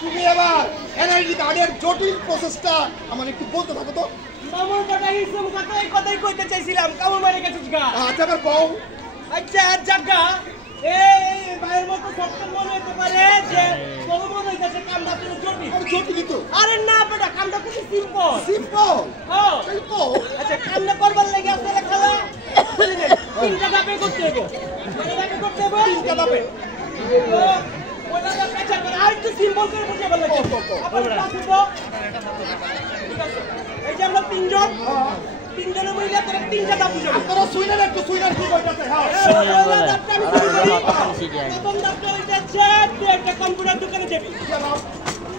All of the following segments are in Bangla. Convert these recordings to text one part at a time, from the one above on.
তুমি আবার এনআইডি কার্ডের জটিল প্রসেসটা আমার একটু বলতে থাকো তো। মামুর কথাই ইসম কথাই কথাই কইতে চাইছিলাম কামু মারে গেছিস গা। আচ্ছা এবার বউ। আচ্ছা জায়গা এই ভাইয়ের মতো সত্য মনে হতে পারে যে বড় মনে হইতাছে কামটা তো জটিল। আরে জটিলই তো। আরে না বেটা কামটা খুব সিম্পল। সিম্পল? হ্যাঁ সিম্পল। আচ্ছা কামটা করবার লাগি আসলে খালা তিনটা ধাপে করতে হবে। তিনটা করতে হবে তিনটা ধাপে। ওটা তো পেছার করে আর একটু সিম্পল করে বুঝাবার লাগি। আপনারা পাশে তো এই যে আমরা তিনজন তিনজনের মধ্যে আপনারা তিনটা ধাপ বুঝাবো। আপনারা সুইনার একটু সুইনার কি কইতাছে? হ্যাঁ প্রথম ধাপটা হইতাছে তুই একটা কম্পিউটার দোকানে যাবি।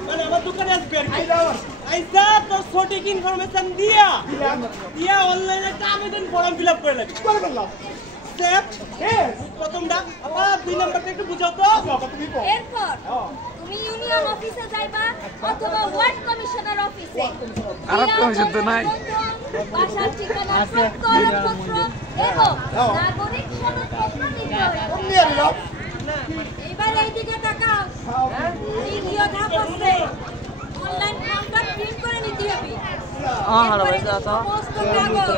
মানে আমার দোকানে আসবি আর কি। আইসা তোর সঠিক ইনফরমেশন দিয়া অনলাইনে একটা আবেদন ফর্ম ফিল আপ করে লাগবি। করে বললাম। স্টেপ প্রথম ধাপ আবার দুই নাম্বারটা একটু বুঝাও তো। তুমি বল। এরপর তুমি ইউনিয়ন অফিসে যাইবা অথবা ওয়ার্ড কমিশনার অফিসে। আরব কমিশন তো নাই। বাসার ঠিকানা প্রত্যয়নপত্র এবং নাগরিক সনদপত্র নিতে হবে। নিয়ে নিলাম। এবার এইদিকে তাকাও। দ্বিতীয় ধাপ আছে অনলাইন ফর্মটা প্রিন্ট করে নিতে হবে। এরপরে সমস্ত কাগজ